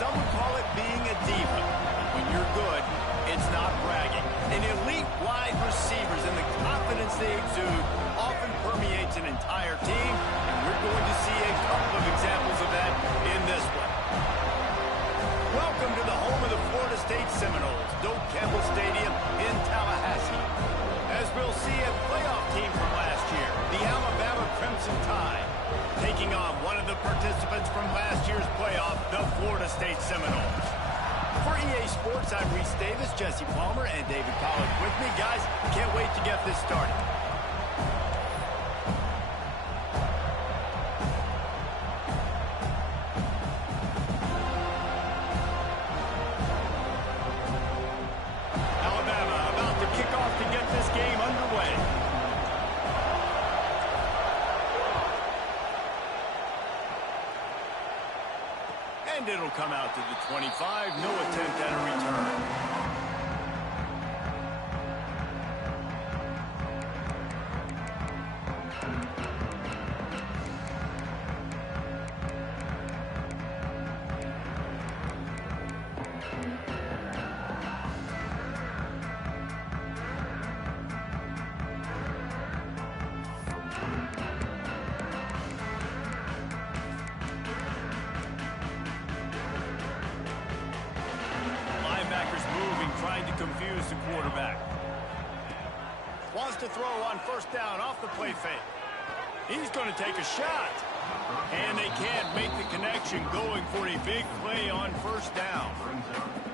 Some would call it being a diva. When you're good, it's not bragging. And elite wide receivers and the confidence they exude often permeates an entire team, and we're going to see a couple of examples of that in this one. Welcome to the home of the Florida State Seminoles, Doak Campbell Stadium in Tallahassee. As we'll see a playoff team from last year, the Alabama Crimson Tide, taking on one of the participants from last year's playoff, the Florida State Seminoles. For EA Sports, I'm Reese Davis, Jesse Palmer, and David Pollack with me. Guys, can't wait to get this started. Alabama about to kick off to get this game underway. And it'll come out to the 25. No attempt at a return. Trying to confuse the quarterback. Wants to throw on first down off the play fake. He's going to take a shot. And they can't make the connection, going for a big play on first down.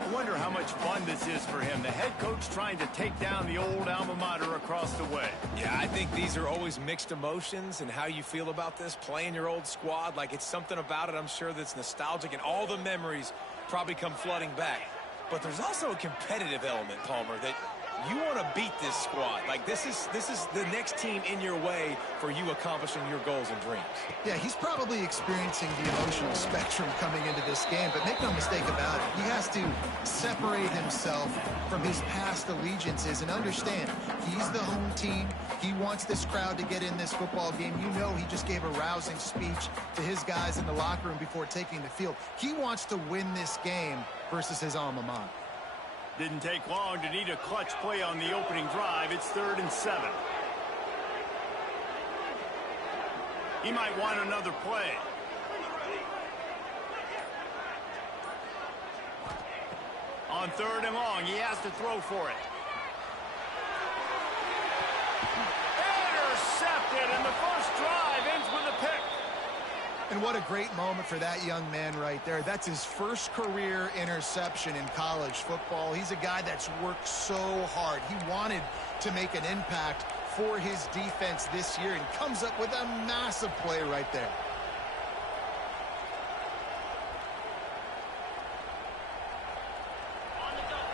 I wonder how much fun this is for him. The head coach trying to take down the old alma mater across the way. Yeah, I think these are always mixed emotions, and how you feel about this, playing your old squad. Like, it's something about it, I'm sure, that's nostalgic, and all the memories probably come flooding back. But there's also a competitive element, Palmer, that you want to beat this squad. Like, this is the next team in your way for you accomplishing your goals and dreams. Yeah, he's probably experiencing the emotional spectrum coming into this game, but make no mistake about it, he has to separate himself from his past allegiances and understand he's the home team. He wants this crowd to get in this football game. You know, he just gave a rousing speech to his guys in the locker room before taking the field. He wants to win this game versus his alma mater. Didn't take long to need a clutch play on the opening drive. It's 3rd and 7. He might want another play. On 3rd and long, he has to throw for it. Intercepted, and the first drive ends with a pick. And what a great moment for that young man right there. That's his first career interception in college football. He's a guy that's worked so hard. He wanted to make an impact for his defense this year and comes up with a massive play right there.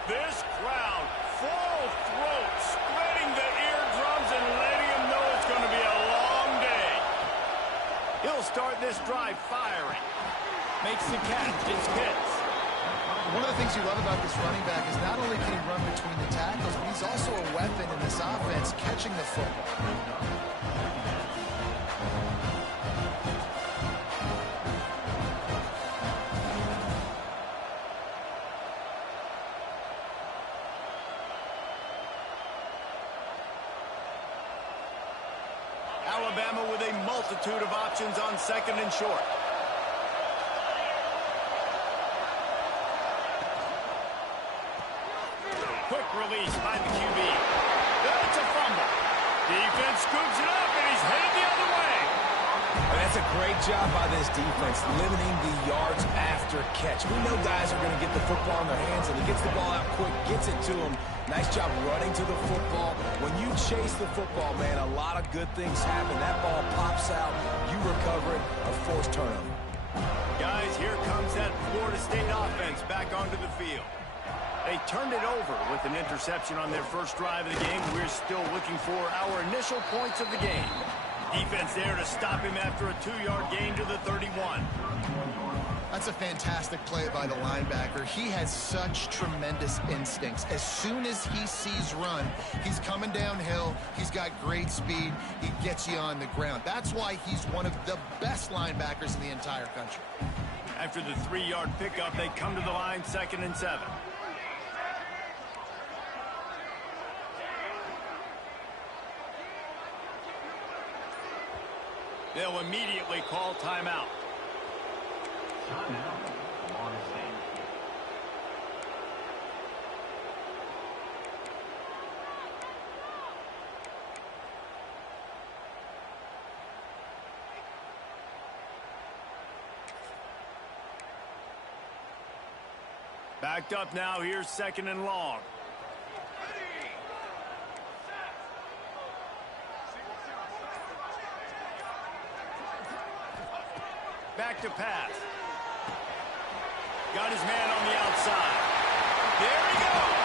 This crowd, full throat, spreading the eardrums and letting him know it's going to be a long day. He'll start this drive firing. Makes the catch. It's hits. One of the things you love about this running back is not only can he run between the tackles, but he's also a weapon in this offense, catching the football. Alabama with a multitude of options on 2nd and short. Quick release by the QB. That's a fumble. Defense scoops it up, and he's headed the other way. And that's a great job by this defense, limiting the yards after catch. We know guys are going to get the football in their hands, and he gets the ball out quick, gets it to him. Nice job running to the football. When you chase the football, man, a lot of good things happen. That ball pops out, you recover it, a forced turnover. Guys, here comes that Florida State offense back onto the field. They turned it over with an interception on their first drive of the game. We're still looking for our initial points of the game. Defense there to stop him after a 2-yard gain to the 31. That's a fantastic play by the linebacker. He has such tremendous instincts. As soon as he sees run, he's coming downhill. He's got great speed. He gets you on the ground. That's why he's one of the best linebackers in the entire country. After the 3-yard pickup, they come to the line 2nd and 7. They'll immediately call timeout. Backed up now. Here's 2nd and long. Back to pass. Got his man on the outside. There he goes.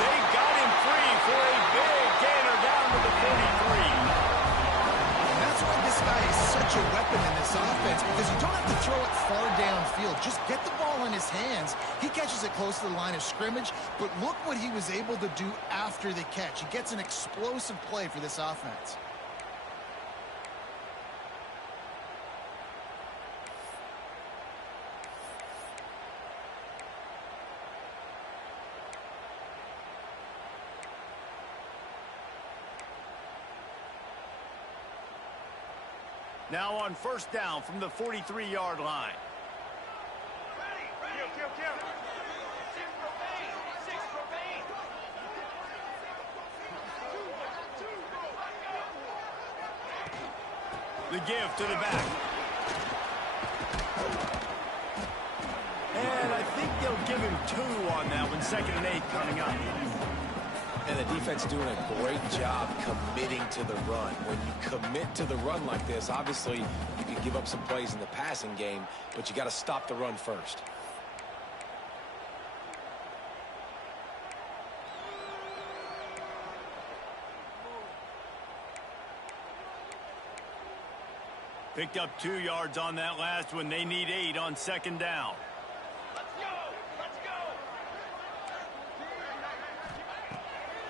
They got him free for a big gainer down to the 43. And that's why this guy is such a weapon in this offense, because you don't have to throw it far downfield. Just get the ball in his hands. He catches it close to the line of scrimmage, but look what he was able to do after the catch. He gets an explosive play for this offense. Now on 1st down from the 43-yard line. The give to the back. And I think they'll give him 2 on that one. 2nd and 8 coming up. And the defense doing a great job committing to the run. When you commit to the run like this, obviously you can give up some plays in the passing game, but you got to stop the run first. Picked up 2 yards on that last one. They need 8 on 2nd down.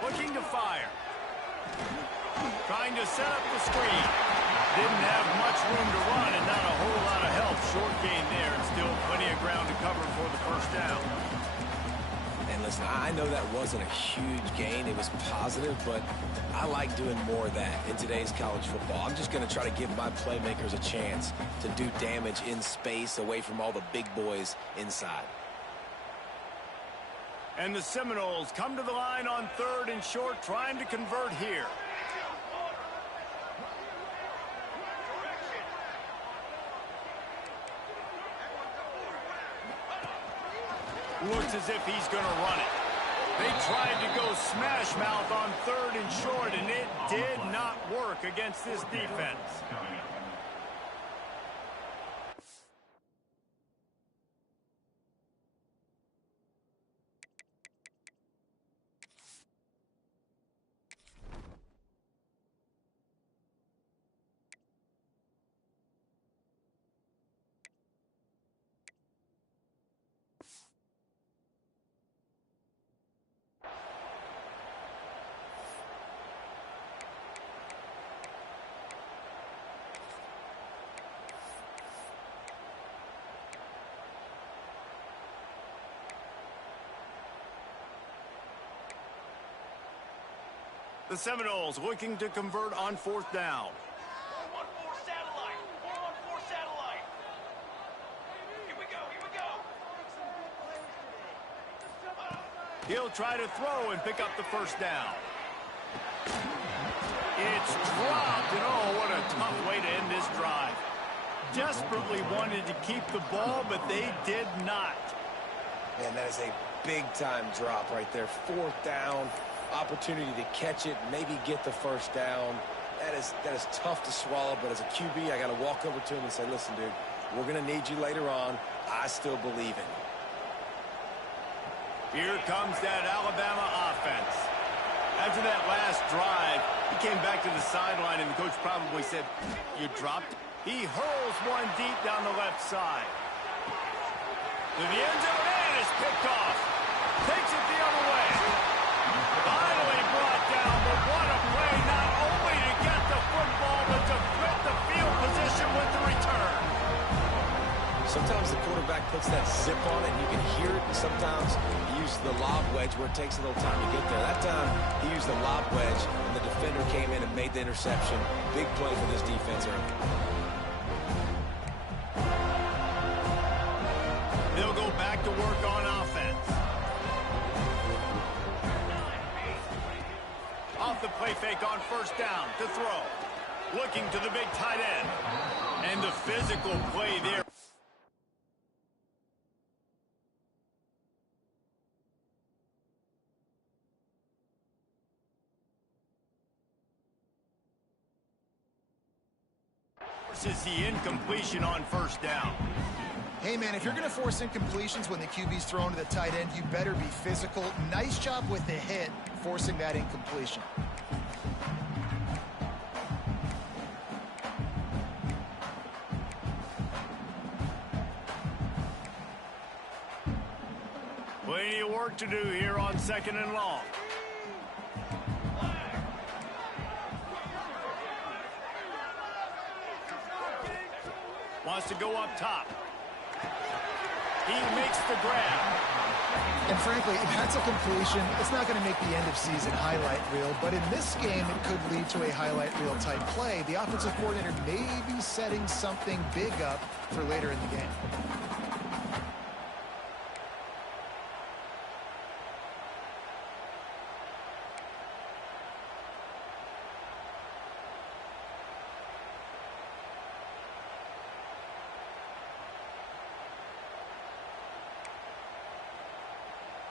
Looking to fire. Trying to set up the screen. Didn't have much room to run and not a whole lot of help. Short gain there and still plenty of ground to cover for the 1st down. And listen, I know that wasn't a huge gain. It was positive, but I like doing more of that in today's college football. I'm just going to try to give my playmakers a chance to do damage in space away from all the big boys inside. And the Seminoles come to the line on 3rd and short, trying to convert here. Looks as if he's going to run it. They tried to go smash mouth on 3rd and short, and it did not work against this defense. The Seminoles looking to convert on 4th down. 4-1-4 satellite. 4-1-4 satellite. Here we go. He'll try to throw and pick up the 1st down. It's dropped, and oh, what a tough way to end this drive. Desperately wanted to keep the ball, but they did not. Man, that is a big-time drop right there. 4th down. Opportunity to catch it, maybe get the 1st down. That is tough to swallow, but as a QB, I got to walk over to him and say, listen, dude, we're going to need you later on. I still believe in you. Here comes that Alabama offense. After that last drive, he came back to the sideline, and the coach probably said, you dropped it. He hurls one deep down the left side. To the end zone, and it's picked off. Takes it the other way. Finally brought down, but what a play, not only to get the football, but to flip the field position with the return. Sometimes the quarterback puts that zip on it, and you can hear it, and sometimes he uses the lob wedge where it takes a little time to get there. That time, he used the lob wedge, and the defender came in and made the interception. Big play for this defense early. They'll go back to work on offense. Off the play fake on first down to throw. Looking to the big tight end. And the physical play there. Forces the incompletion on first down. Hey, man, if you're going to force incompletions when the QB's thrown to the tight end, you better be physical. Nice job with the hit, forcing that incompletion. Plenty of work to do here on 2nd and long. Wants to go up top. He makes the grab. And frankly, if that's a completion, it's not going to make the end of season highlight reel, but in this game, it could lead to a highlight reel type play. The offensive coordinator may be setting something big up for later in the game.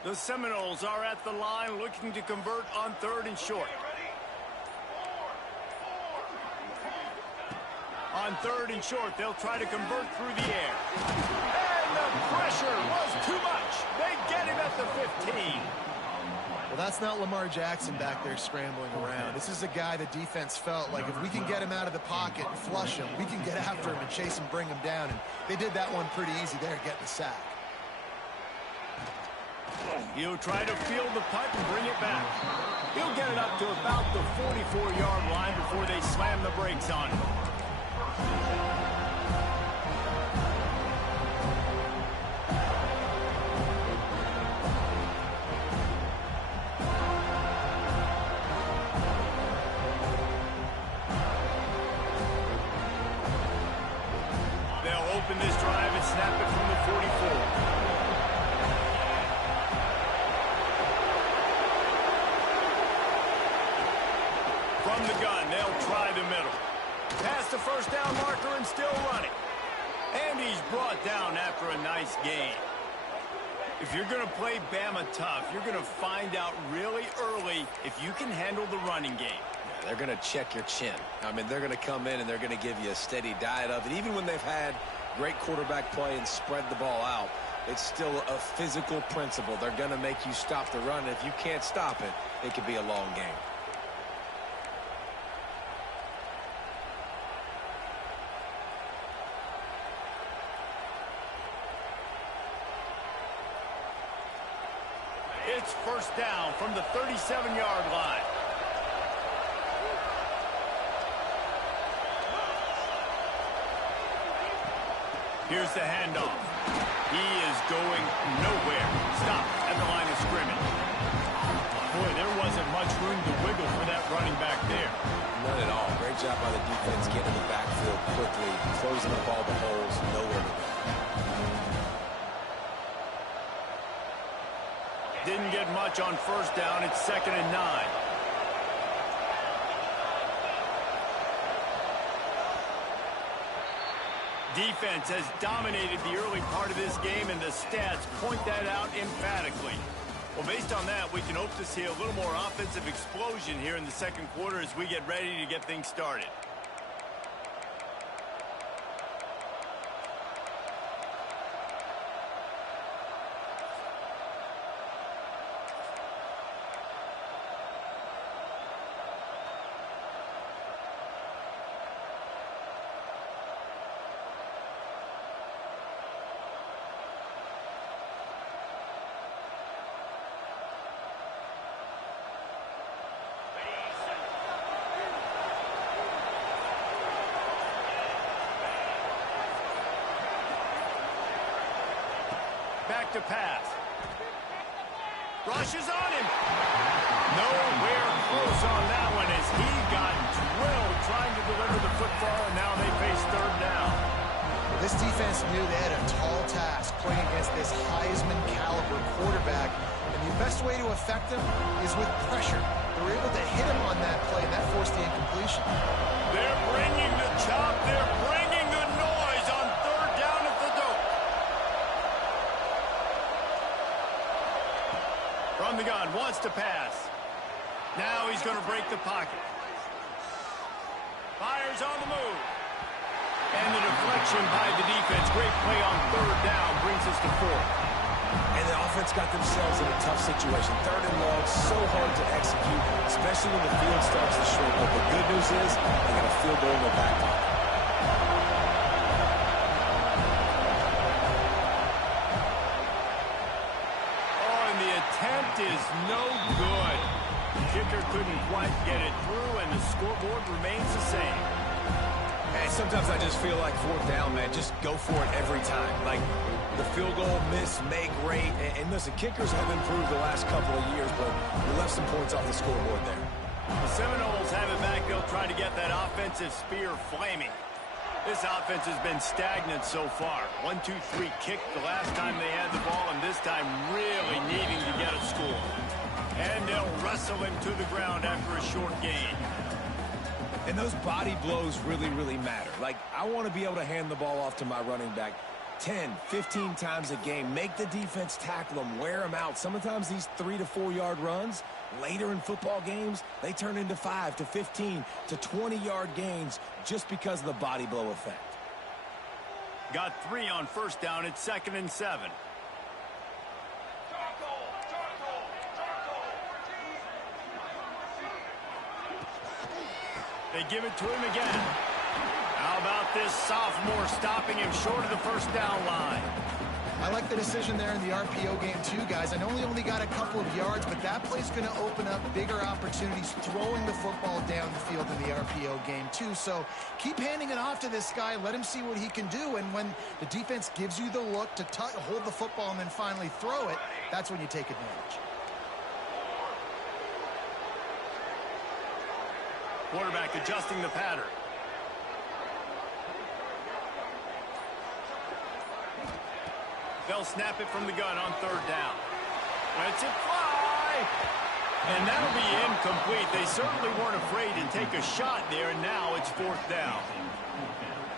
The Seminoles are at the line looking to convert on 3rd and short. On 3rd and short, they'll try to convert through the air. And the pressure was too much. They get him at the 15. Well, that's not Lamar Jackson back there scrambling around. This is a guy the defense felt like if we can get him out of the pocket and flush him, we can get after him and chase him, bring him down. And they did that one pretty easy there, getting the sack. He'll try to field the punt and bring it back. He'll get it up to about the 44-yard line before they slam the brakes on him. They'll open this drive and snap it from the 44. From the gun, they'll try the middle. Past the first down marker and still running. And he's brought down after a nice gain. If you're going to play Bama tough, you're going to find out really early if you can handle the running game. Yeah, they're going to check your chin. I mean, they're going to come in and they're going to give you a steady diet of it. Even when they've had great quarterback play and spread the ball out, it's still a physical principle. They're going to make you stop the run. And if you can't stop it, it could be a long game. It's first down from the 37-yard line. Here's the handoff. He is going nowhere. Stop at the line of scrimmage. Boy, there wasn't much room to wiggle for that running back there. None at all. Great job by the defense getting in the backfield quickly, closing up all the holes, nowhere to go. Didn't get much on first down. It's 2nd and 9. Defense has dominated the early part of this game, and the stats point that out emphatically. Well, based on that, we can hope to see a little more offensive explosion here in the second quarter as we get ready to get things started. back to pass. Rushes on him. Nowhere close on that one as he got drilled trying to deliver the football, and now they face third down. This defense knew they had a tall task playing against this Heisman caliber quarterback, and the best way to affect him is with pressure. They were able to hit him on that play, and that forced the incompletion. They're bringing the chop. They're bringing the noise on third down at the dope. From the gun, wants to pass. Now he's going to break the pocket. Fires on the move. And the deflection by the defense. Great play on third down brings us to fourth. And the offense got themselves in a tough situation. Third and long, so hard to execute, especially when the field starts to shrink. But the good news is they got a field goal in their back pocket. Oh, and the attempt is no good. The kicker couldn't quite get it through, and the scoreboard remains the same. Man, sometimes I just feel like fourth down, man. Just go for it every time. Like the field goal, miss, make, rate. And listen, kickers have improved the last couple of years, but we left some points off the scoreboard there. The Seminoles have it back. They'll try to get that offensive spear flaming. This offense has been stagnant so far. 1-2-3 kick the last time they had the ball, and this time really needing to get a score. And they'll wrestle him to the ground after a short gain. And those body blows really, really matter. Like, I want to be able to hand the ball off to my running back 10, 15 times a game. Make the defense tackle them, wear them out. Sometimes these 3 to 4 yard runs, later in football games, they turn into 5 to 15 to 20 yard gains just because of the body blow effect. Got 3 on first down. It's 2nd and 7. They give it to him again. How about this sophomore stopping him short of the first down line? I like the decision there in the RPO game too, guys. I know he only got a couple of yards, but that play's going to open up bigger opportunities throwing the football down the field in the RPO game too. So keep handing it off to this guy. Let him see what he can do. And when the defense gives you the look to hold the football and then finally throw it, that's when you take advantage. Quarterback adjusting the pattern. They'll snap it from the gun on third down. Lets it fly. And that'll be incomplete. They certainly weren't afraid to take a shot there, and now it's fourth down.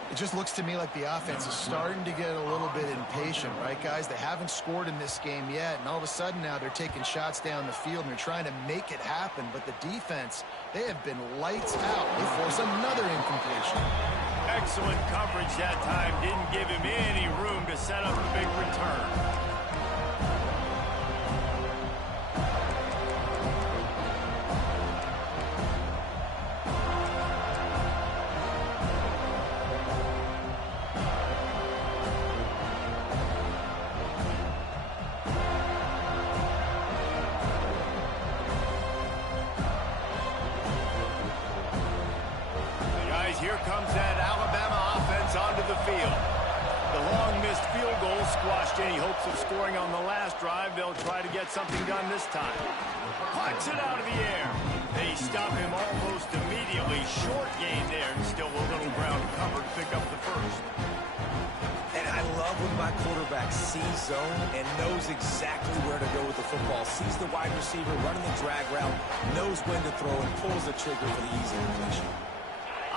It just looks to me like the offense is starting to get a little bit impatient, right, guys? They haven't scored in this game yet, and all of a sudden now they're taking shots down the field, and they're trying to make it happen. But the defense, they have been lights out. They force another incompletion. Excellent coverage that time. Didn't give him any room to set up a big return. Here comes that Alabama offense onto the field. The long-missed field goal squashed any hopes of scoring on the last drive. They'll try to get something done this time. Punch it out of the air. They stop him almost immediately. Short gain there, and still a little ground covered. Pick up the first. And I love when my quarterback sees zone and knows exactly where to go with the football. Sees the wide receiver running the drag route, knows when to throw, and pulls the trigger for the easy completion.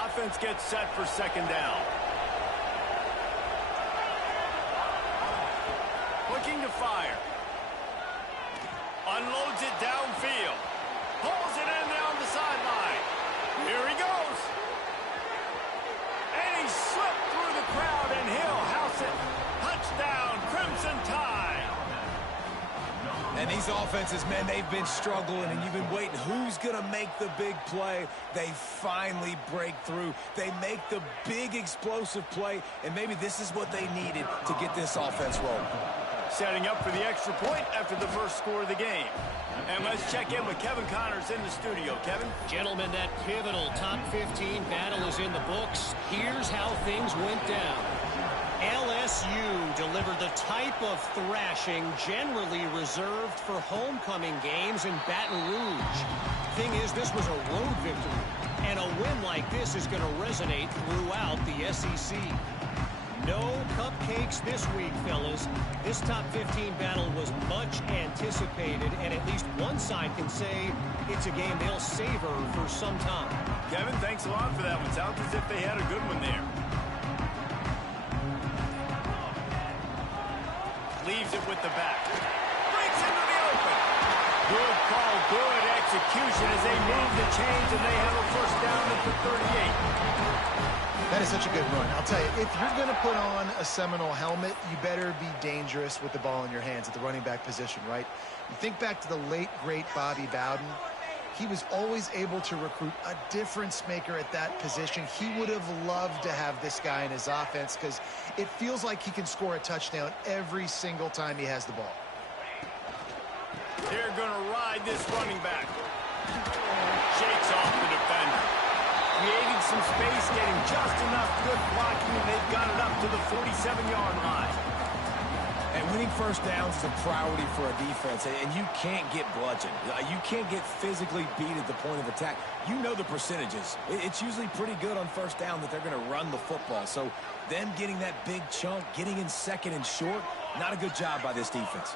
Offense gets set for second down. Looking to fire. Unloads it downfield. Pulls it in down the sideline. Here he goes. And he slipped through the crowd, and he'll house it. Touchdown, Crimson Tide. And these offenses, man, they've been struggling, and you've been waiting. Who's going to make the big play? They finally break through. They make the big explosive play, and maybe this is what they needed to get this offense rolling. Setting up for the extra point after the first score of the game. And let's check in with Kevin Connors in the studio. Kevin? Gentlemen, that pivotal top 15 battle is in the books. Here's how things went down. LSU delivered the type of thrashing generally reserved for homecoming games in Baton Rouge. Thing is, this was a road victory, and a win like this is going to resonate throughout the SEC. No cupcakes this week, fellas. This top 15 battle was much anticipated, and at least one side can say it's a game they'll savor for some time. Kevin, thanks a lot for that one. Sounds as if they had a good one there. Leaves it with the back. Breaks into the open. Good call, good execution as they move the chains, and they have a first down at the 38. That is such a good run. I'll tell you, if you're going to put on a Seminole helmet, you better be dangerous with the ball in your hands at the running back position, right? You think back to the late, great Bobby Bowden. He was always able to recruit a difference maker at that position. He would have loved to have this guy in his offense because it feels like he can score a touchdown every single time he has the ball. They're going to ride this running back. Shakes off the defender. Creating some space, getting just enough good blocking, and they've got it up to the 47-yard line. And winning first downs is a priority for a defense, and you can't get bludgeoned. You can't get physically beat at the point of attack. You know the percentages. It's usually pretty good on first down that they're going to run the football. So them getting that big chunk, getting in second and short, not a good job by this defense.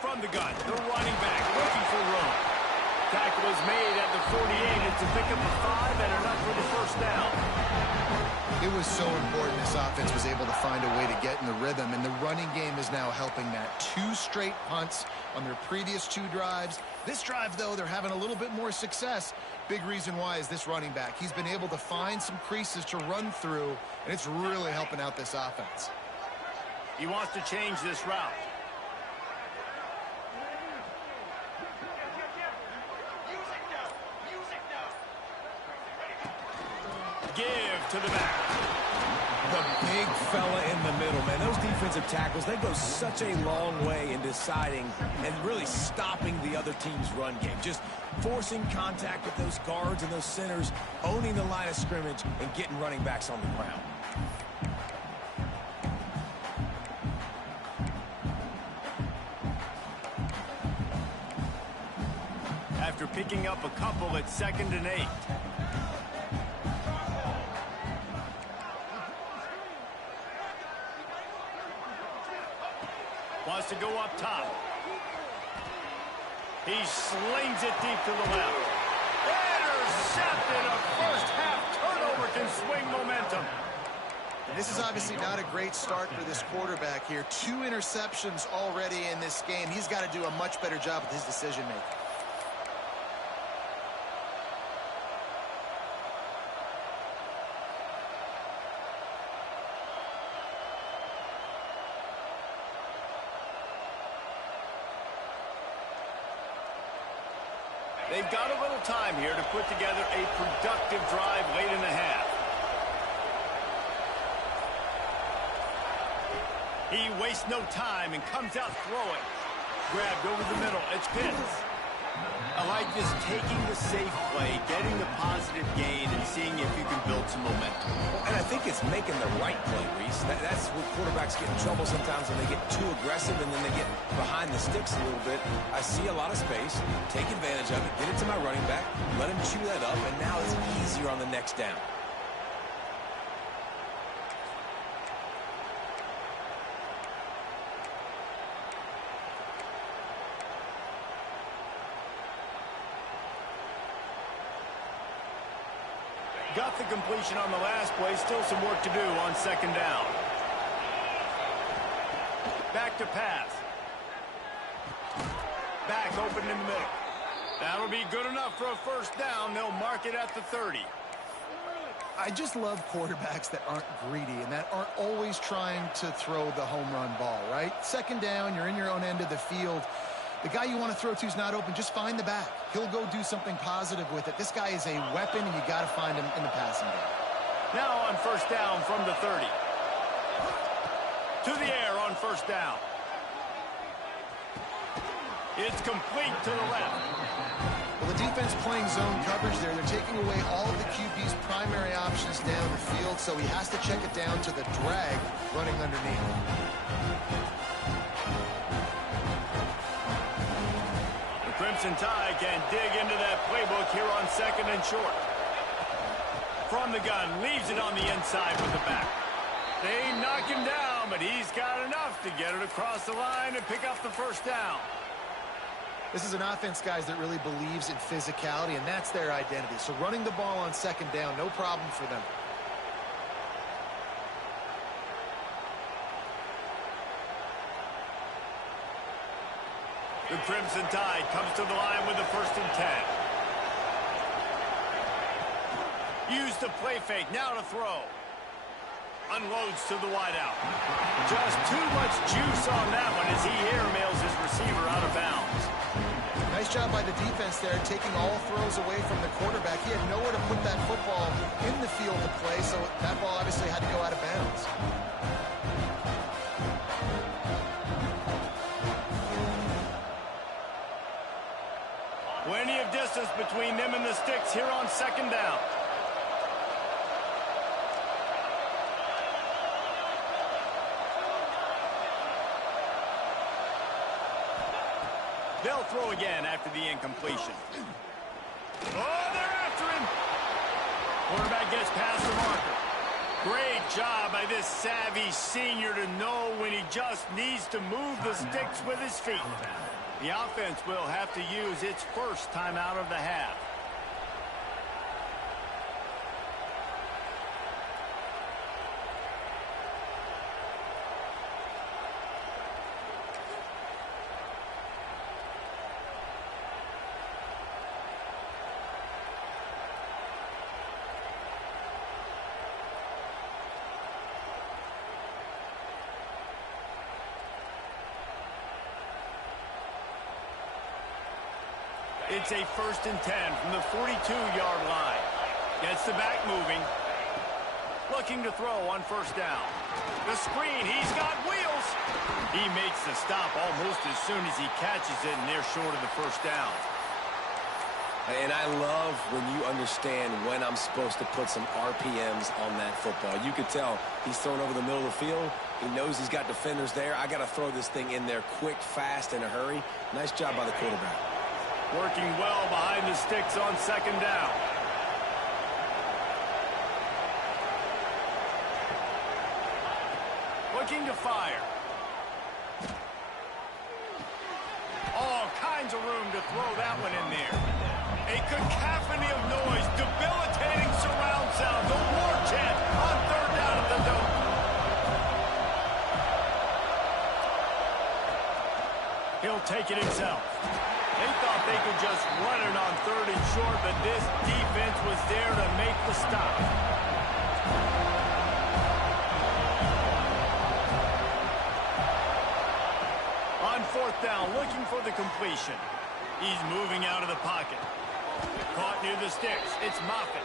From the gun, the running back looking for room. Tackle is made at the 48. It's a pick up of 5 and enough for the first down. It was so important this offense was able to find a way to get in the rhythm, and the running game is now helping that. 2 straight punts on their previous 2 drives. This drive, though, they're having a little bit more success. Big reason why is this running back. He's been able to find some creases to run through, and it's really helping out this offense. He wants to change this route. Give to the back. The big fella in the middle, man. Those defensive tackles, they go such a long way in deciding and really stopping the other team's run game. Just forcing contact with those guards and those centers, owning the line of scrimmage, and getting running backs on the ground. After picking up a couple at 2nd and 8. Wants to go up top. He slings it deep to the left. Intercepted. A first half turnover can swing momentum. And this is obviously not a great start for this quarterback here. 2 interceptions already in this game. He's got to do a much better job with his decision making. They've got a little time here to put together a productive drive late in the half. He wastes no time and comes out throwing. Grabbed over the middle. It's Pitts. I like this, taking the safe play, getting the positive gain, and seeing if you can build some momentum. And I think it's making the right play, Reese. That's where quarterbacks get in trouble sometimes when they get too aggressive and then they get behind the sticks a little bit. I see a lot of space, take advantage of it, get it to my running back, let him chew that up, and now it's easier on the next down. Got the completion on the last play. Still some work to do on 2nd down. Back to pass. Back open in the middle. That'll be good enough for a first down. They'll mark it at the 30. I just love quarterbacks that aren't greedy and that aren't always trying to throw the home run ball, right? 2nd down, you're in your own end of the field. The guy you want to throw to is not open. Just find the back. He'll go do something positive with it. This guy is a weapon, and you got to find him in the passing game. Now on first down from the 30. To the air on first down. It's complete to the left. Well, the defense playing zone coverage there. They're taking away all of the QB's primary options down the field, so he has to check it down to the drag running underneath. The Crimson Tide can dig into that playbook here on 2nd and short. From the gun, leaves it on the inside with the back. They knock him down, but he's got enough to get it across the line and pick up the first down. This is an offense, guys, that really believes in physicality, and that's their identity. So running the ball on 2nd down, no problem for them. The Crimson Tide comes to the line with the 1st and 10. Use the play fake, now to throw. Unloads to the wideout. Just too much juice on that one as he airmails his receiver out of bounds. Nice job by the defense there, taking all throws away from the quarterback. He had nowhere to put that football in the field to play, so that ball obviously had to go out of bounds. Plenty of distance between them and the sticks here on 2nd down. They'll throw again after the incompletion. Oh, they're after him. Quarterback gets past the marker. Great job by this savvy senior to know when he just needs to move the sticks with his feet. The offense will have to use its first timeout of the half. It's a 1st and 10 from the 42-yard line. Gets the back moving. Looking to throw on 1st down. The screen, he's got wheels. He makes the stop almost as soon as he catches it, and they're short of the 1st down. And I love when you understand when I'm supposed to put some RPMs on that football. You could tell he's thrown over the middle of the field. He knows he's got defenders there. I got to throw this thing in there quick, fast, in a hurry. Nice job by the quarterback. Working well behind the sticks on 2nd down. Looking to fire. All kinds of room to throw that one in there. A cacophony of noise, debilitating surround sound. The war chant on 3rd down at the Dome. He'll take it himself. They thought they could just run it on 3rd and short, but this defense was there to make the stop. On 4th down, looking for the completion. He's moving out of the pocket. Caught near the sticks. It's Moffitt.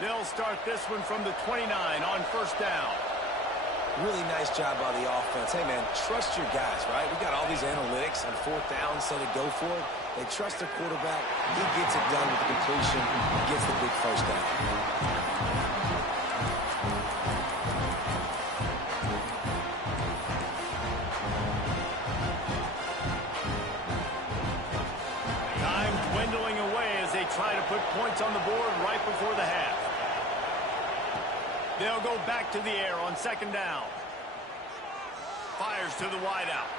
They'll start this one from the 29 on 1st down. Really nice job by the offense. Hey, man, trust your guys, right? We got all these analytics on 4th down, so they go for it. They trust their quarterback. He gets it done with the completion. He gets the big 1st down. Time dwindling away as they try to put points on the board right before the half. They'll go back to the air on 2nd down. Fires to the wideout.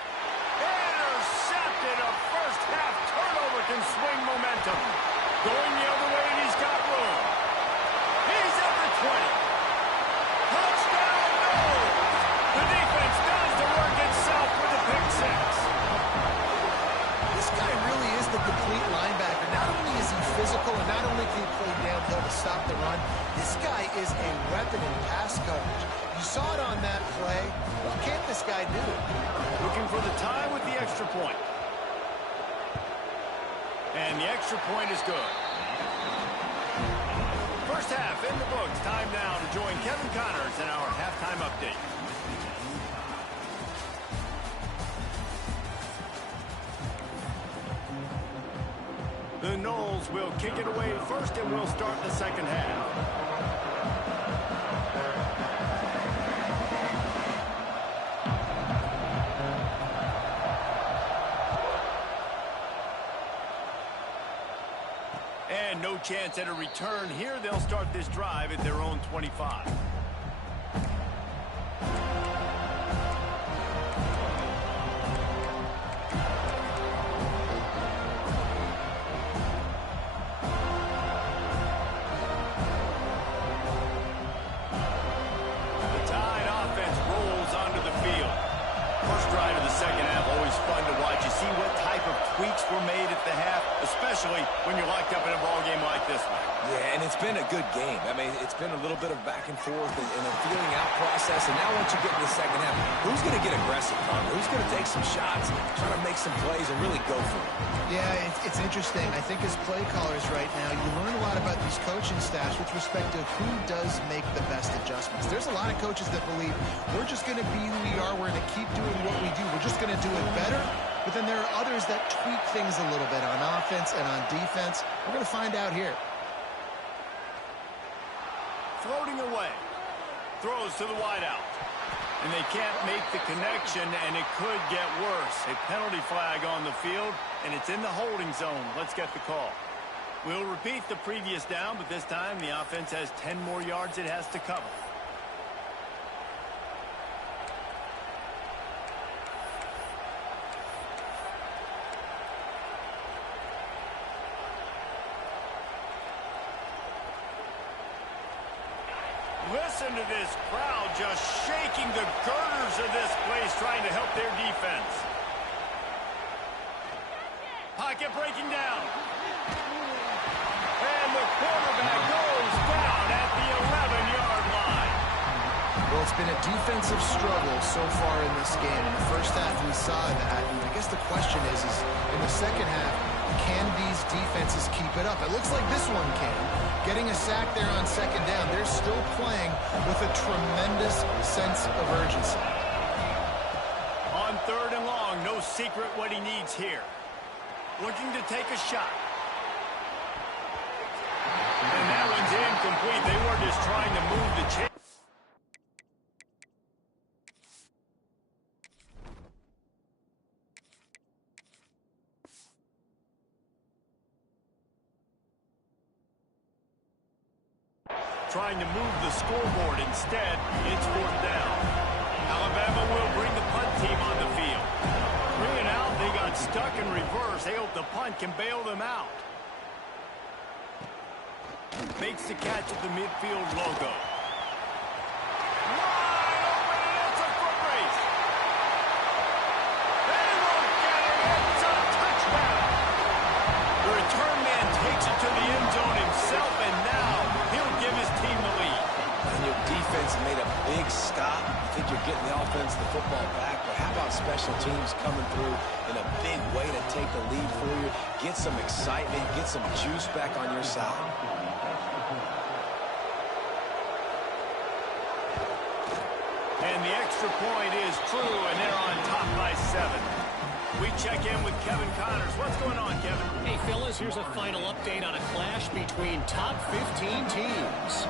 Intercepted. A first-half turnover can swing momentum. Going the other way, and he's got room. He's at the 20. Touchdown, no! The defense does the work itself with the pick 6. This guy really is the complete linebacker. Not only is he physical, and not only can he play downhill to stop the run, this guy is a weapon in pass coverage. You saw it on that play. What can't this guy do? Looking for the tie with the extra point. And the extra point is good. First half in the books. Time now to join Kevin Connors in our halftime update. The Knowles will kick it away first, and we'll start the second half. And no chance at a return here. They'll start this drive at their own 25. Tweaks were made at the half, especially when you're locked up in a ball game like this one. Yeah, and it's been a good game. I mean, it's been a little bit of back and forth and a feeling out process. And now once you get in the second half, who's going to get aggressive, Connor? Who's going to take some shots, try to make some plays, and really go for it? Yeah, it's interesting. I think as play callers right now, you learn a lot about these coaching staffs with respect to who does make the best adjustments. There's a lot of coaches that believe we're just going to be who we are. We're going to keep doing what we do. We're just going to do it better. But then there are others that tweak things a little bit on offense and on defense. We're going to find out here. Floating away. Throws to the wideout. And they can't make the connection, and it could get worse. A penalty flag on the field, and it's in the holding zone. Let's get the call. We'll repeat the previous down, but this time the offense has 10 more yards it has to cover. Listen to this crowd just shaking the girders of this place, trying to help their defense. Pocket breaking down. And the quarterback goes down at the 11-yard line. Well, it's been a defensive struggle so far in this game. In the first half, we saw that. And I guess the question is in the second half, can these defenses keep it up? It looks like this one can. Getting a sack there on second down. They're still playing with a tremendous sense of urgency. On third and long, no secret what he needs here. Looking to take a shot. And that one's incomplete. They were just trying to move the chain. Trying to move the scoreboard instead. It's fourth down. Alabama will bring the punt team on the field. 3 and out. They got stuck in reverse. They hope the punt can bail them out. Makes the catch at the midfield logo. Wide open, and it's a foot race. They won't get it. It's a touchdown. The return man takes it to the end zone himself, and now he'll give his team the lead. And your defense made a big stop. You think you're getting the offense, the football back, but how about special teams coming through in a big way to take the lead for you? Get some excitement, get some juice back on your side. And the extra point is true, and they're on top by 7. We check in with Kevin Connors. What's going on, Kevin? Hey, fellas, here's a final update on a clash between top 15 teams.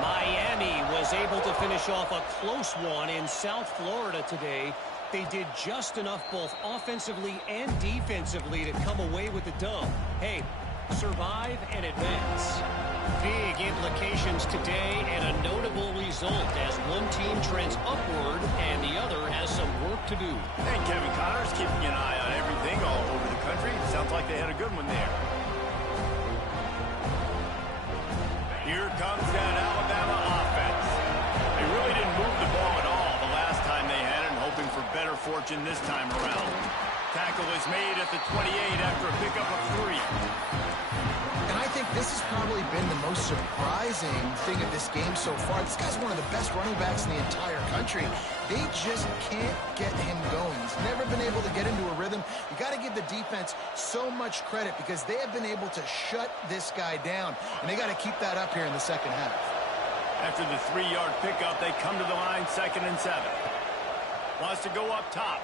Miami was able to finish off a close one in South Florida today. They did just enough both offensively and defensively to come away with the dub. Hey, survive and advance. Big implications today and a notable result as one team trends upward and the other has some work to do. And Kevin Connors keeping an eye on everything all over the country. Sounds like they had a good one there. Here comes that Alabama offense. They really didn't move the ball at all the last time they had it, hoping for better fortune this time around. Tackle is made at the 28 after a pickup of 3. And I think this has probably been the most surprising thing of this game so far. This guy's one of the best running backs in the entire country. They just can't get him going. He's never been able to get into a rhythm. You got to give the defense so much credit because they have been able to shut this guy down. And they got to keep that up here in the second half. After the 3-yard pickup, they come to the line, 2nd and 7. Wants to go up top.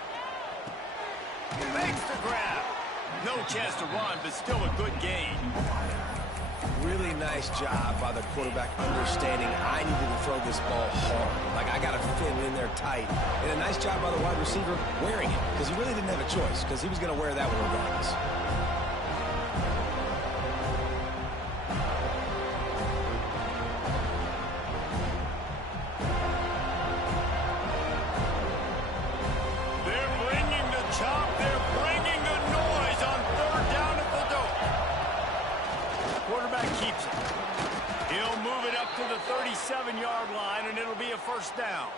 Makes the grab. No chance to run, but still a good gain. Really nice job by the quarterback understanding I needed to throw this ball hard. Like, I got to fit it in there tight. And a nice job by the wide receiver wearing it, because he really didn't have a choice, because he was going to wear that one regardless. They're bringing the chop. They're bringing the noise on third down at the door. Quarterback keeps it. He'll move it up to the 37-yard line, and it'll be a first down.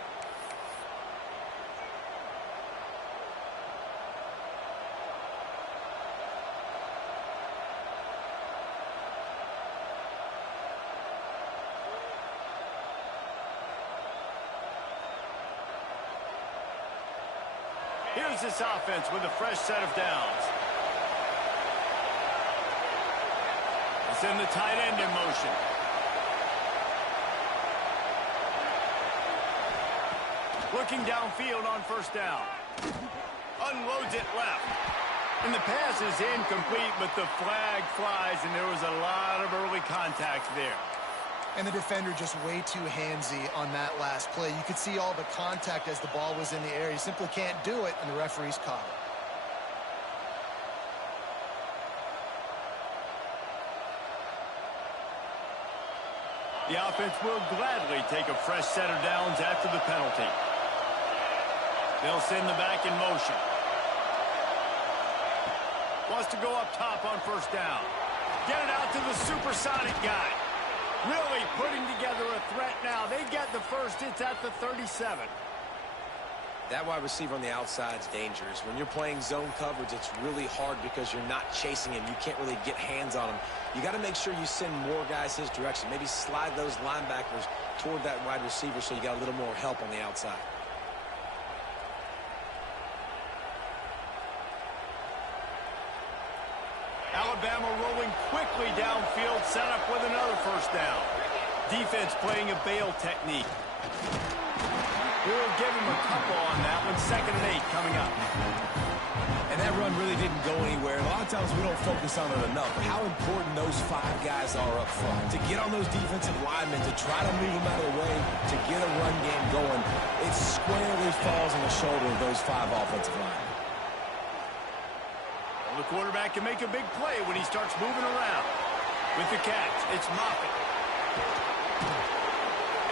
Here's this offense with a fresh set of downs. Send the tight end in motion. Looking downfield on first down. Unloads it left. And the pass is incomplete, but the flag flies, and there was a lot of early contact there. And the defender just way too handsy on that last play. You could see all the contact as the ball was in the air. You simply can't do it, and the referee's caught it. The offense will gladly take a fresh set of downs after the penalty. They'll send the back in motion. Wants to go up top on first down. Get it out to the supersonic guy. Really putting together a threat now. They get the first. It's at the 37. That wide receiver on the outside is dangerous. When you're playing zone coverage, it's really hard because you're not chasing him. You can't really get hands on him. You got to make sure you send more guys his direction. Maybe slide those linebackers toward that wide receiver so you got a little more help on the outside. Alabama rolling quickly downfield, set up with another first down. Defense playing a bail technique. We'll give him a couple on that one. 2nd and 8 coming up. And that run really didn't go anywhere. A lot of times we don't focus on it enough, but how important those 5 guys are up front. To get on those defensive linemen, to try to move them out of the way, to get a run game going, it squarely falls on the shoulder of those 5 offensive linemen. Well, the quarterback can make a big play when he starts moving around. With the catch, it's Moffitt.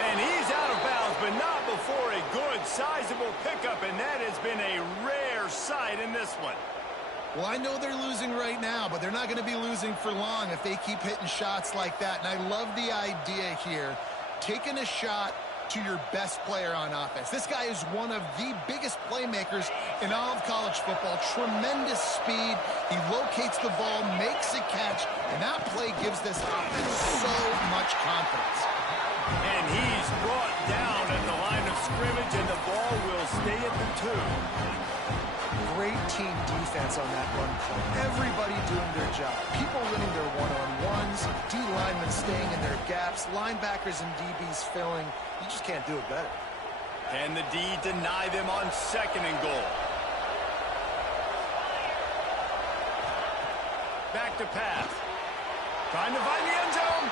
And he's out of bounds, but not before a good, sizable pickup, and that has been a rare sight in this one. Well, I know they're losing right now, but they're not going to be losing for long if they keep hitting shots like that. And I love the idea here, taking a shot to your best player on offense. This guy is one of the biggest playmakers in all of college football. Tremendous speed. He locates the ball, makes a catch, and that play gives this offense so much confidence. And he's brought down at the line of scrimmage, and the ball will stay at the 2. Great team defense on that run play. Everybody doing their job. People winning their one-on-ones, D-linemen staying in their gaps, linebackers and DBs filling. You just can't do it better. Can the D deny them on 2nd and goal? Back to pass. Trying to find the end zone.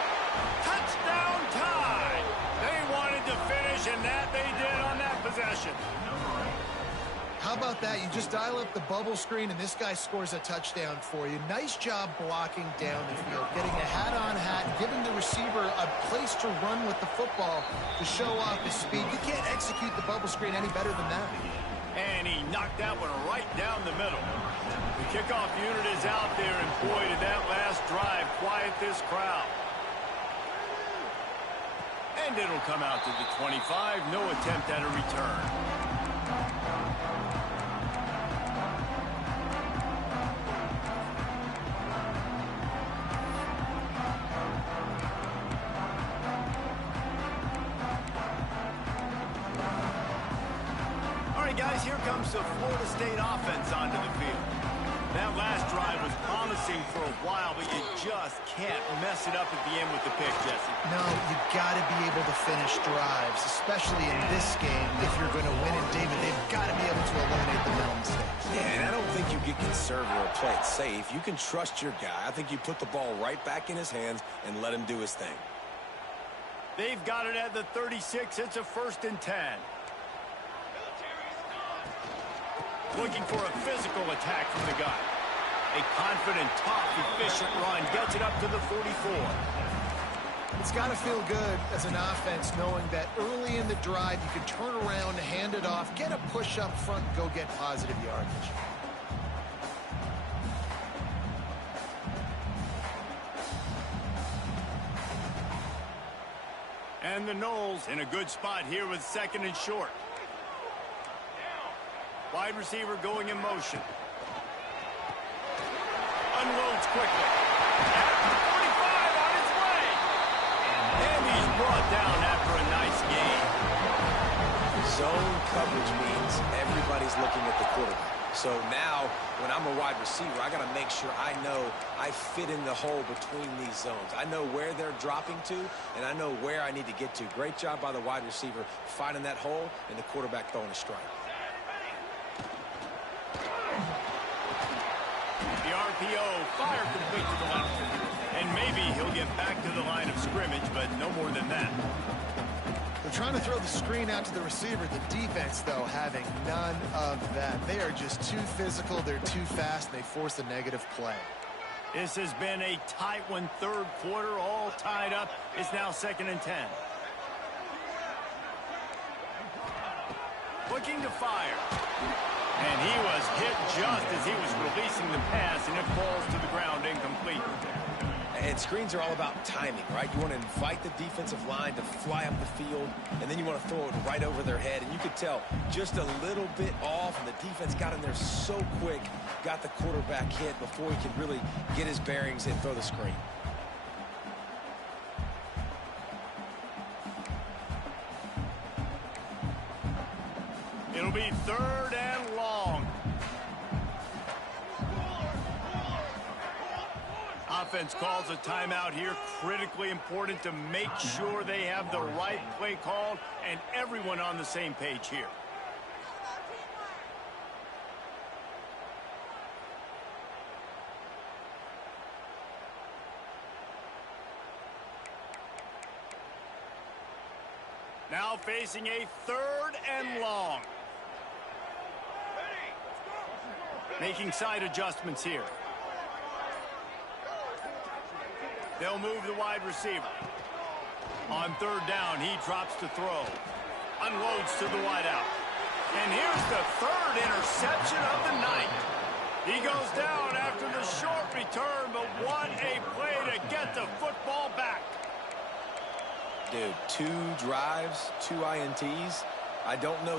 Touchdown tie. They wanted to finish, and that they did on that possession. How about that? You just dial up the bubble screen, and this guy scores a touchdown for you. Nice job blocking down the field, getting a hat-on-hat, giving the receiver a place to run with the football to show off his speed. You can't execute the bubble screen any better than that. And he knocked that one right down the middle. The kickoff unit is out there, and boy, did that last drive quiet this crowd. And it'll come out to the 25. No attempt at a return. All right, guys, here comes the Florida State offense onto the field. That last drive was promising for a while, but you just can't mess it up at the end with the pick, Jesse. No, you got to be able to finish drives, especially in this game. If you're going to win it, David, they've got to be able to eliminate the mental mistakes. Yeah, and I don't think you get conservative or play it safe. You can trust your guy. I think you put the ball right back in his hands and let him do his thing. They've got it at the 36. It's a 1st and 10. Looking for a physical attack from the guy. A confident, tough, efficient run gets it up to the 44. It's got to feel good as an offense knowing that early in the drive you can turn around, hand it off, get a push up front, and go get positive yardage. And the Knowles in a good spot here with 2nd and short. Wide receiver going in motion. Unloads quickly. At the 45 on its way. And he's brought down after a nice gain. Zone coverage means everybody's looking at the quarterback. So now, when I'm a wide receiver, I got to make sure I know I fit in the hole between these zones. I know where they're dropping to, and I know where I need to get to. Great job by the wide receiver finding that hole and the quarterback throwing a strike. The RPO fire complete to the left. And maybe he'll get back to the line of scrimmage, but no more than that. They're trying to throw the screen out to the receiver. The defense, though, having none of that. They are just too physical. They're too fast. And they force a negative play. This has been a tight one. 3rd quarter, all tied up. It's now 2nd and 10. Looking to fire. And he was hit just as he was releasing the pass, and it falls to the ground incomplete. And screens are all about timing, right? You want to invite the defensive line to fly up the field, and then you want to throw it right over their head. And you could tell just a little bit off, and the defense got in there so quick, got the quarterback hit before he could really get his bearings and throw the screen. It'll be 3rd and long. Offense calls a timeout here. Critically important to make sure they have the right play called and everyone on the same page here. Now facing a 3rd and long. Making side adjustments here. They'll move the wide receiver. On 3rd down, he drops to throw. Unloads to the wideout. And here's the 3rd interception of the night. He goes down after the short return, but what a play to get the football back. Dude, 2 drives, 2 INTs. I don't know.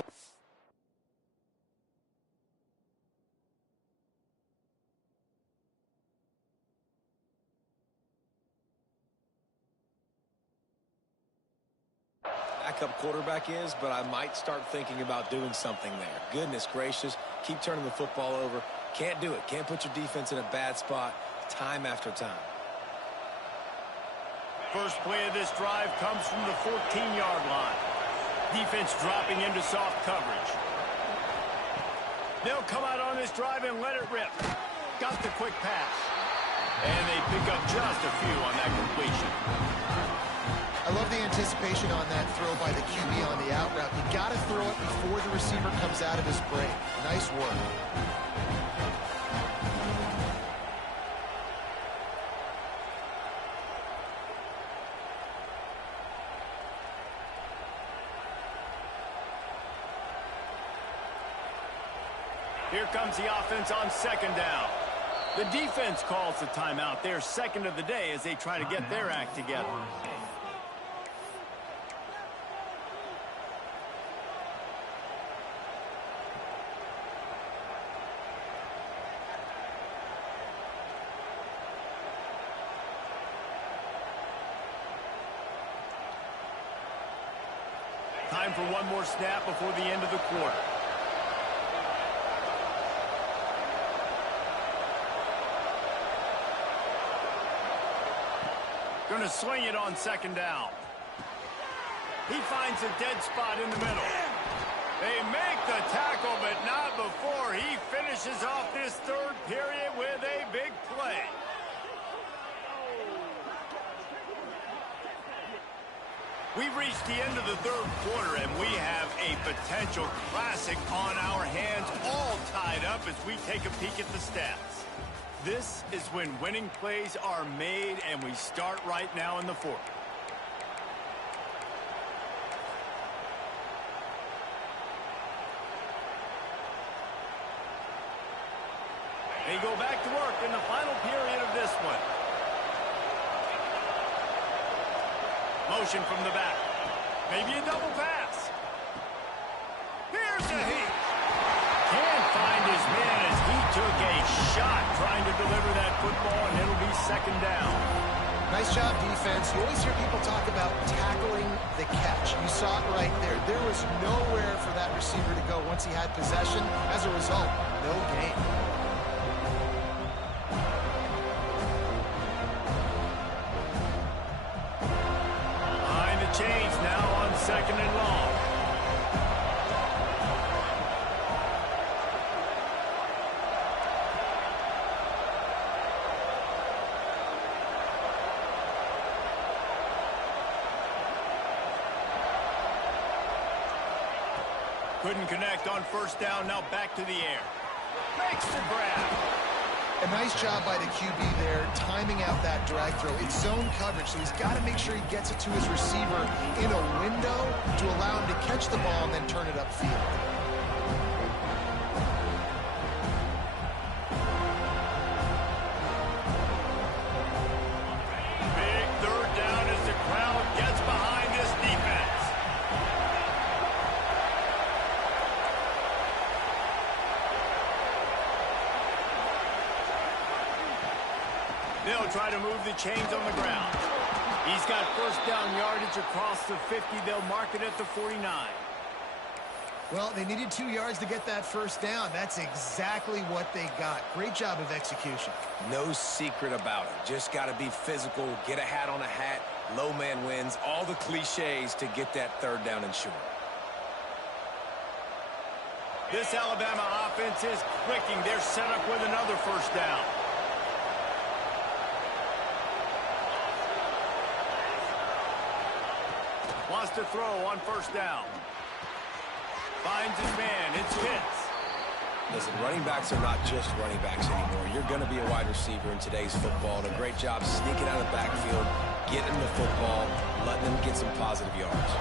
Backup quarterback is, but I might start thinking about doing something there. Goodness gracious, keep turning the football over. Can't do it. Can't put your defense in a bad spot time after time. First play of this drive comes from the 14-yard line. Defense dropping into soft coverage. They'll come out on this drive and let it rip. Got the quick pass. And they pick up just a few on that completion. I love the anticipation on that throw by the QB on the out route. You got to throw it before the receiver comes out of his break. Nice work. Here comes the offense on 2nd down. The defense calls the timeout. Their 2nd of the day as they try to get their act together. Time for one more snap before the end of the quarter. Going to swing it on 2nd down. He finds a dead spot in the middle. They make the tackle, but not before he finishes off this third period with a big play. We've reached the end of the third quarter, and we have a potential classic on our hands, all tied up as we take a peek at the stats. This is when winning plays are made, and we start right now in the fourth. They go back to work in the final period of this one. Motion from the back. Maybe a double pass. Here's a hit. Can't find his man as he took a shot trying to deliver that football, and it'll be second down. Nice job, defense. You always hear people talk about tackling the catch. You saw it right there. There was nowhere for that receiver to go once he had possession. As a result, no gain. Change now on second and long. Couldn't connect on first down. Now back to the air. Makes the grab. A nice job by the QB there, timing out that drag throw. It's zone coverage, so he's got to make sure he gets it to his receiver in a window to allow him to catch the ball and then turn it upfield. Big third down as the crowd gets behind this defense. They'll try to move the chains on the ground. He's got first down yardage across the 50. They'll mark it at the 49. Well, they needed 2 yards to get that first down. That's exactly what they got. Great job of execution. No secret about it. Just got to be physical, get a hat on a hat, low man wins, all the cliches to get that third down and short. This Alabama offense is clicking. They're set up with another first down. Wants to throw on first down. Finds his man. It's Pitts. Listen, running backs are not just running backs anymore. You're going to be a wide receiver in today's football. And a great job sneaking out of the backfield, getting the football, letting them get some positive yards.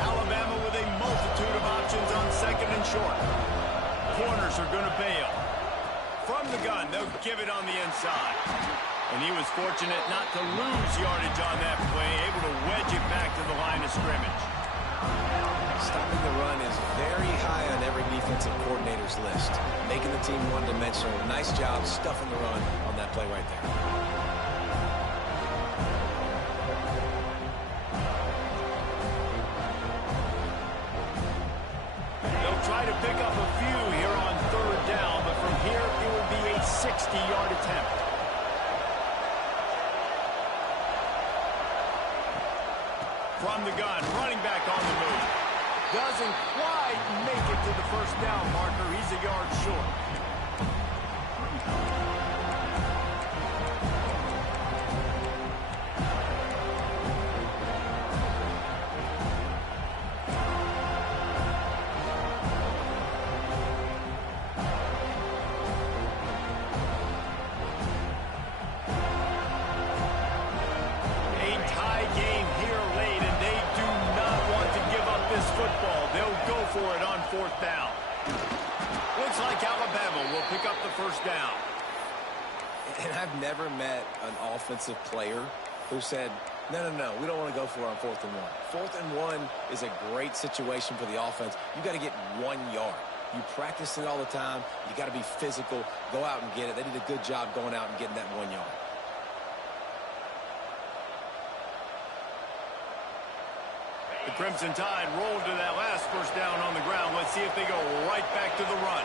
Alabama with a multitude of options on second and short. Corners are going to bail. From the gun, they'll give it on the inside. And he was fortunate not to lose yardage on that play, able to wedge it back to the line of scrimmage. Stopping the run is very high on every defensive coordinator's list. Making the team one-dimensional. Nice job stuffing the run on that play right there. They'll try to pick up a few here on third down, but from here it will be a 60-yard attempt. From the gun, running back on the move. Doesn't quite make it to the first down marker. He's a yard short. For it on fourth down. Looks like Alabama will pick up the first down. And I've never met an offensive player who said, no, we don't want to go for it on 4th and 1. 4th and 1 is a great situation for the offense. You got to get 1 yard. You practice it all the time. You got to be physical. Go out and get it. They did a good job going out and getting that 1 yard. The Crimson Tide rolled to that last first down on the ground. Let's see if they go right back to the run.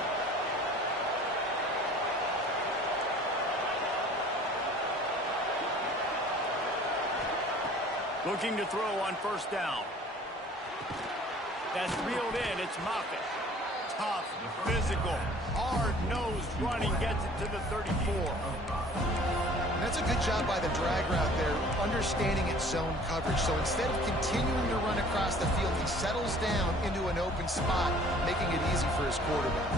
Looking to throw on first down. That's reeled in. It's Moffitt. Tough, physical, hard-nosed running gets it to the 34. And that's a good job by the drag route there, understanding its zone coverage. So instead of continuing to run across the field, he settles down into an open spot, making it easy for his quarterback.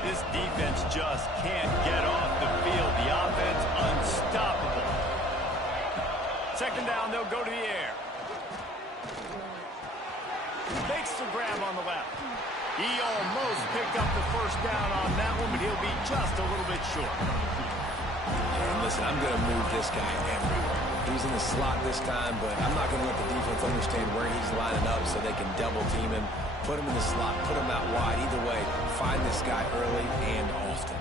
This defense just can't get off the field. The offense unstoppable. Second down, they'll go to the air. Makes the grab on the left. He almost picked up the first down on that one, but he'll be just a little bit short. And listen, I'm going to move this guy everywhere. He's in the slot this time, but I'm not going to let the defense understand where he's lining up so they can double team him, put him in the slot, put him out wide. Either way, find this guy early and often.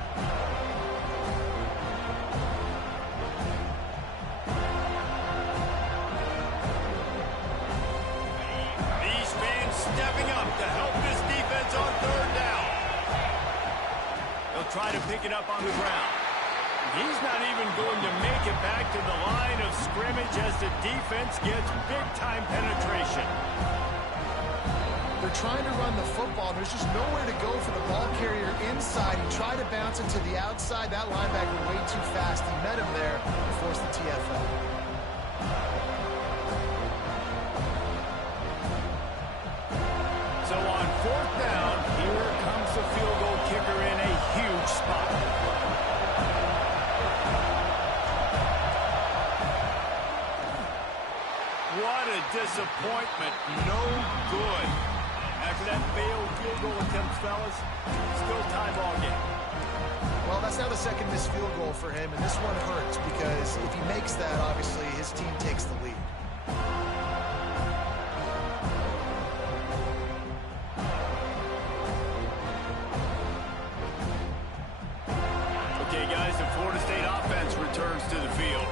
Stepping up to help this defense on third down. They'll try to pick it up on the ground. He's not even going to make it back to the line of scrimmage as the defense gets big-time penetration. They're trying to run the football. There's just nowhere to go for the ball carrier inside. He tried to bounce it to the outside. That linebacker way too fast. He met him there and forced the TFL. So on fourth down, here comes the field goal kicker in a huge spot. What a disappointment. No good. After that failed field goal attempt, fellas, still tie ball game. Well, that's now the second missed field goal for him, and this one hurts because if he makes that, obviously, his team takes the lead. Okay, guys, the Florida State offense returns to the field.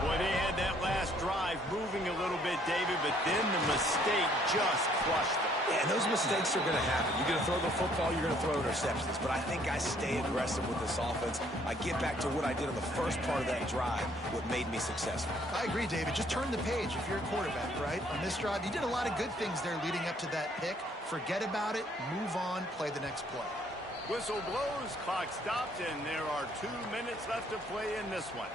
Boy, they had that last drive moving a little bit, David, but then the mistake just crushed them. Yeah, and those mistakes are going to happen. You're going to throw the football, you're going to throw interceptions. But I think I stay aggressive with this offense. I get back to what I did on the first part of that drive, what made me successful. I agree, David. Just turn the page if you're a quarterback, right? On this drive, you did a lot of good things there leading up to that pick. Forget about it, move on, play the next play. Whistle blows, clock stops, and there are 2 minutes left to play in this one.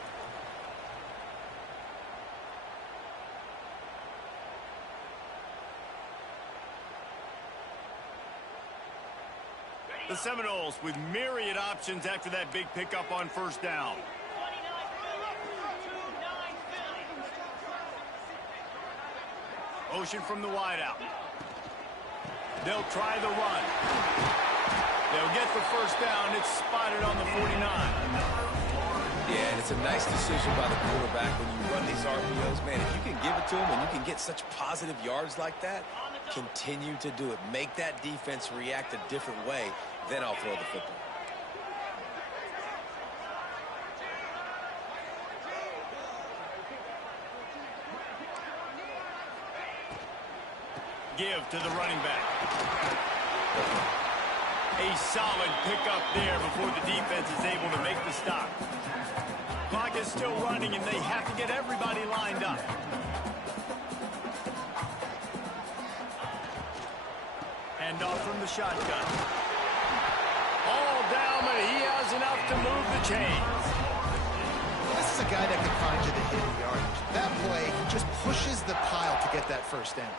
The Seminoles with myriad options after that big pickup on first down. Motion from the wideout. They'll try the run. They'll get the first down. It's spotted on the 49. Yeah, and it's a nice decision by the quarterback when you run these RPOs. Man, if you can give it to him and you can get such positive yards like that, continue to do it. Make that defense react a different way. Then I'll throw the football. Give to the running back. A solid pickup there before the defense is able to make the stop. Clock is still running, and they have to get everybody lined up. Hand off from the shotgun. All down, but he has enough to move the chains. This is a guy that can find you the hidden yardage. That play, he just pushes the pile to get that first down.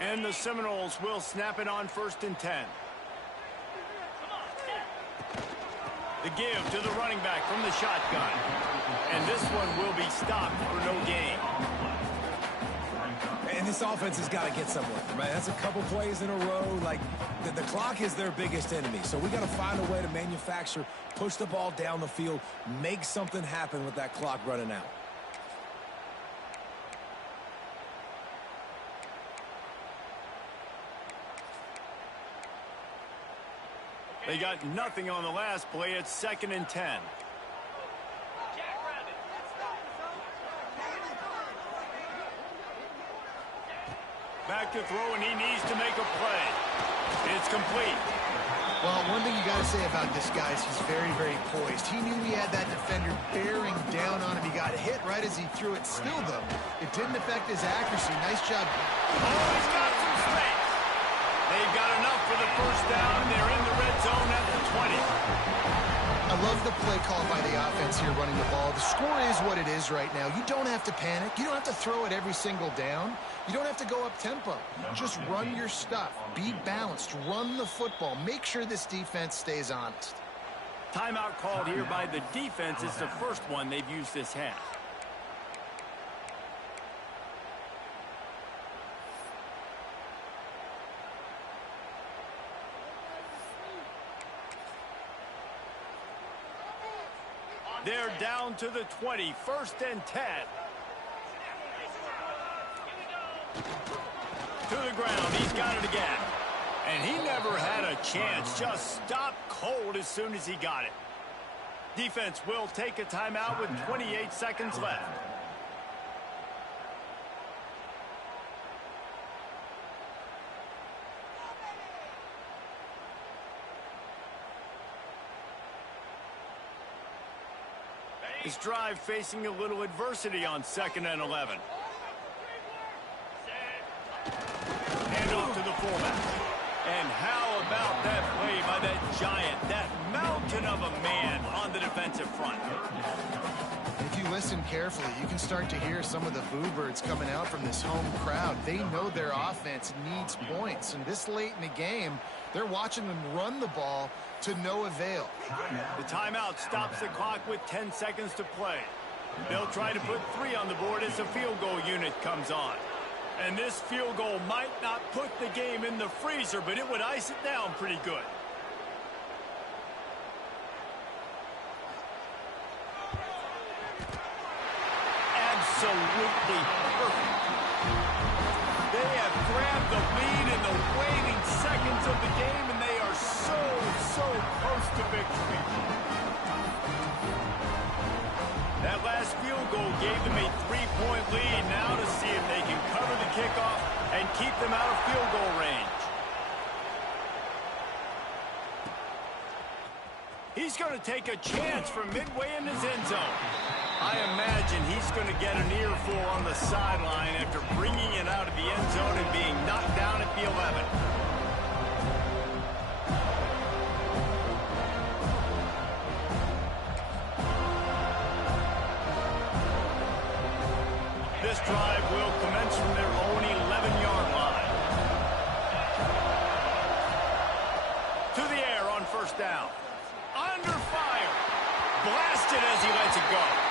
And the Seminoles will snap it on 1st and 10. The give to the running back from the shotgun. And this one will be stopped for no gain. And this offense has got to get somewhere, right? That's a couple plays in a row. Like, the clock is their biggest enemy. So we got to find a way to manufacture, push the ball down the field, make something happen with that clock running out. They got nothing on the last play. It's 2nd and 10. back to throw, and he needs to make a play. It's complete. Well, one thing you got to say about this guy is he's very, very poised. He knew he had that defender bearing down on him. He got hit right as he threw it. Still, though, it didn't affect his accuracy. Nice job. Oh, he's got some space. They've got enough for the first down. They're in the red zone at the 20. I love the play call by the offense here running the ball. The score is what it is right now. You don't have to panic. You don't have to throw it every single down. You don't have to go up tempo. Just run your stuff. Be balanced. Run the football. Make sure this defense stays honest. Timeout called here by the defense. It's the first one they've used this half. They're down to the 20, 1st and 10. To the ground, he's got it again. And he never had a chance, just stopped cold as soon as he got it. Defense will take a timeout with 28 seconds left. His drive facing a little adversity on 2nd and 11. Hand off to the fullback. And how about that play by that giant, that mountain of a man on the defensive front? If you listen carefully, you can start to hear some of the boo birds coming out from this home crowd. They know their offense needs points, and this late in the game, they're watching them run the ball to no avail. The timeout stops the clock with 10 seconds to play. They'll try to put 3 on the board as the field goal unit comes on. And this field goal might not put the game in the freezer, but it would ice it down pretty good. Absolutely perfect. They have grabbed the lead in the waning seconds of the game, and they are so close to victory. That last field goal gave them a 3-point lead. Now to see if they can cover the kickoff and keep them out of field goal range. He's going to take a chance from midway in his end zone. I imagine he's going to get an earful on the sideline after bringing it out of the end zone and being knocked down at the 11. This drive will commence from their own 11-yard line. To the air on 1st down. Under fire. Blasted as he lets it go.